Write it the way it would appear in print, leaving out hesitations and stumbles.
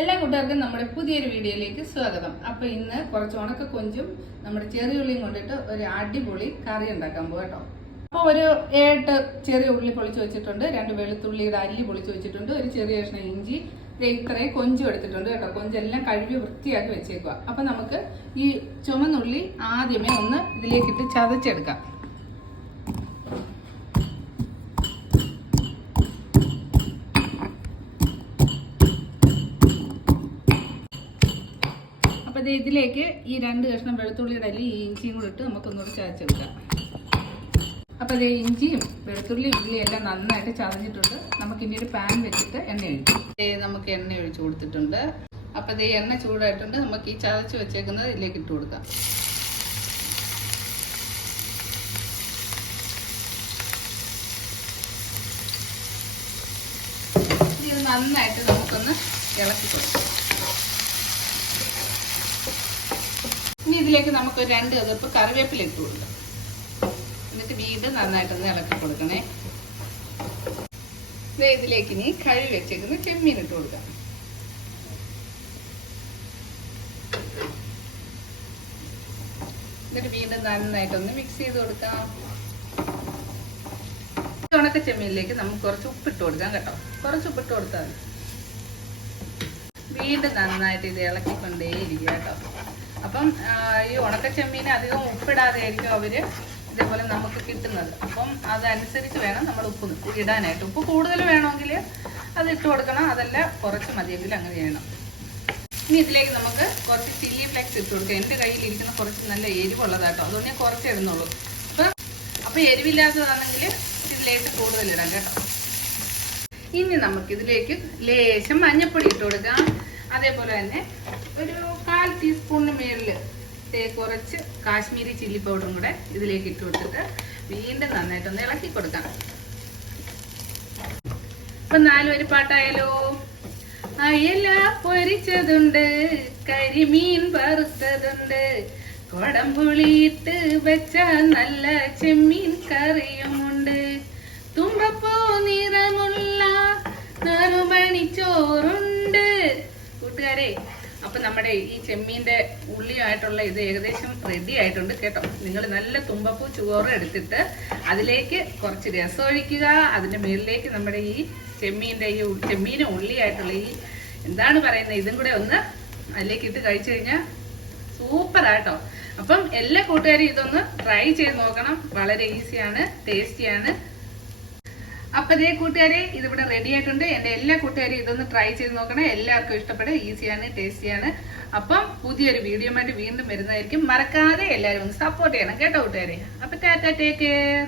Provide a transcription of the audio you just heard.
എല്ലാ കൂട്ടുകാർക്കും നമ്മുടെ പുതിയൊരു വീഡിയോയിലേക്ക് സ്വാഗതം. അപ്പൊ ഇന്ന് കുറച്ച് ഉണക്ക കൊഞ്ചും നമ്മുടെ ചെറിയ ഉള്ളിയും കൊണ്ടിട്ട് ഒരു അടിപൊളി കറി ഉണ്ടാക്കാൻ പോകും കേട്ടോ. അപ്പോൾ ഒരു 8 ചെറിയ ഉള്ളി പൊളിച്ച് വെച്ചിട്ടുണ്ട്, 2 വെളുത്തുള്ളിയുടെ അല്ലി പൊളിച്ച് വെച്ചിട്ടുണ്ട്, ഒരു ചെറിയ കഷ്ണം ഇഞ്ചി, ഇത്രയും കൊഞ്ചും എടുത്തിട്ടുണ്ട് കേട്ടോ. കൊഞ്ചെല്ലാം കഴുകി വൃത്തിയാക്കി വെച്ചേക്കുക. അപ്പൊ നമുക്ക് ഈ ചുമന്നുള്ളി ആദ്യമേ ഒന്ന് ഇതിലേക്കിട്ട് ചതച്ചെടുക്കാം. അപ്പോൾ ഇതിലേക്ക് ഈ 2 കഷ്ണം വെളുത്തുള്ളിയുടെ അല്ലി ഈ ഇഞ്ചിയും കൂടെ ഇട്ട് നമുക്കൊന്നുകൂടി ചതച്ചെടുക്കാം. അപ്പോൾ ഇത് ഇഞ്ചിയും വെളുത്തുള്ളിയും ഉള്ളിയും എല്ലാം നന്നായിട്ട് ചതച്ചിട്ടുണ്ട്. നമുക്കിനി ഒരു പാൻ വെച്ചിട്ട് എണ്ണ ഒഴിക്കും. നമുക്ക് എണ്ണ ഒഴിച്ച് കൊടുത്തിട്ടുണ്ട്. അപ്പോൾ ഇത് എണ്ണ ചൂടായിട്ടുണ്ട്. നമുക്ക് ഈ ചതച്ച് വെച്ചേക്കുന്നത് ഇതിലേക്ക് ഇട്ട് കൊടുക്കാം. ഇത് നന്നായിട്ട് നമുക്കൊന്ന് ഇളക്കി കൊടുക്കാം. ഇനി ഇതിലേക്ക് നമുക്ക് 2 കതപ്പ് കറിവേപ്പില ഇട്ട് കൊടുക്കാം. എന്നിട്ട് വീണ്ടും നന്നായിട്ടൊന്ന് ഇളക്കി കൊടുക്കണേ. ഇതിലേക്ക് ഇനി കഴുകി വെച്ചേക്കുന്ന ചെമ്മീൻ ഇട്ട് കൊടുക്കാം. എന്നിട്ട് വീണ്ടും നന്നായിട്ടൊന്ന് മിക്സ് ചെയ്ത് കൊടുക്കാം. ഉണക്ക ചെമ്മീനിലേക്ക് നമുക്ക് കുറച്ച് ഉപ്പിട്ട് കൊടുക്കാം കേട്ടോ. കുറച്ച് ഉപ്പിട്ട് കൊടുത്താൽ വീണ്ടും നന്നായിട്ട് ഇത് ഇളക്കിക്കൊണ്ടേയിരിക്കുക കേട്ടോ. അപ്പം ഈ ഉണക്ക ചെമ്മീന് അധികം ഉപ്പിടാതെ ആയിരിക്കും അവര് ഇതേപോലെ നമുക്ക് കിട്ടുന്നത്. അപ്പം അതനുസരിച്ച് വേണം നമ്മൾ ഉപ്പ് ഇടാനായിട്ട്. ഉപ്പ് കൂടുതൽ വേണമെങ്കിൽ അത് ഇട്ട് കൊടുക്കണം, അതല്ല കുറച്ച് മതിയെങ്കിൽ അങ്ങനെ ചെയ്യണം. ഇനി ഇതിലേക്ക് നമുക്ക് കുറച്ച് ചില്ലി ഫ്ലെക്സ് ഇട്ട് കൊടുക്കാം. എൻ്റെ കയ്യിലിരിക്കുന്ന കുറച്ച് നല്ല എരിവുള്ളതാട്ടോ, അതുകൊണ്ട് ഞാൻ കുറച്ച് ഇടുന്നുള്ളൂ. അപ്പം എരിവില്ലാത്തതാണെങ്കിൽ ഇതിലേക്ക് കൂടുതൽ ഇടാം കേട്ടോ. ഇനി നമുക്കിതിലേക്ക് ലേശം മഞ്ഞൾപ്പൊടി ഇട്ട് കൊടുക്കാം. അതേപോലെ തന്നെ ഒരു 1/4 ടീസ്പൂണിന് മേളിൽ കുറച്ച് കാശ്മീരി ചില്ലി പൗഡറും കൂടെ ഇതിലേക്ക് ഇട്ട് കൊടുത്തിട്ട് വീണ്ടും നന്നായിട്ടൊന്ന് ഇളക്കി കൊടുക്കാം. അപ്പൊ 4 വരി പാട്ടായാലോ. അയല പൊരിച്ചതുണ്ട്, കരിമീൻ വറുത്തതുണ്ട്, കൊടംപുളിയിട്ട് വെച്ച നല്ല ചെമ്മീൻ കറിയുമുണ്ട്, തുമ്പപ്പൂ നിറമുള്ള 4 മണിച്ചോറുണ്ട്. കൂട്ടുകാരെ, അപ്പൊ നമ്മുടെ ഈ ചെമ്മീന്റെ ഉള്ളിയായിട്ടുള്ള ഇത് ഏകദേശം റെഡി ആയിട്ടുണ്ട് കേട്ടോ. നിങ്ങൾ നല്ല തുമ്പപ്പൂ ചോറ് എടുത്തിട്ട് അതിലേക്ക് കുറച്ച് രസം ഒഴിക്കുക. അതിന്റെ മുകളിലേക്ക് നമ്മുടെ ഈ ചെമ്മീനും ഉള്ളിയായിട്ടുള്ള ഈ എന്താണ് പറയുന്നത് ഇതും കൂടെ ഒന്ന് അതിലേക്ക് ഇട്ട് കഴിച്ചു കഴിഞ്ഞാൽ സൂപ്പറാട്ടോ. അപ്പം എല്ലാ കൂട്ടുകാരും ഇതൊന്ന് ട്രൈ ചെയ്ത് നോക്കണം. വളരെ ഈസിയാണ്, ടേസ്റ്റിയാണ്. അപ്പൊ ഇതേ കൂട്ടുകാരെ, ഇതിവിടെ റെഡി ആയിട്ടുണ്ട്. എന്റെ എല്ലാ കൂട്ടുകാരും ഇതൊന്ന് ട്രൈ ചെയ്ത് നോക്കണം. എല്ലാവർക്കും ഇഷ്ടപ്പെടും, ഈസിയാണ്, ടേസ്റ്റിയാണ്. അപ്പം പുതിയൊരു വീഡിയോയുമായിട്ട് വീണ്ടും വരുന്നതായിരിക്കും. മറക്കാതെ എല്ലാവരും ഒന്ന് സപ്പോർട്ട് ചെയ്യണം കേട്ടോ കൂട്ടുകാരെ. അപ്പൊ ടാറ്റ, ടേക്ക് കെയർ.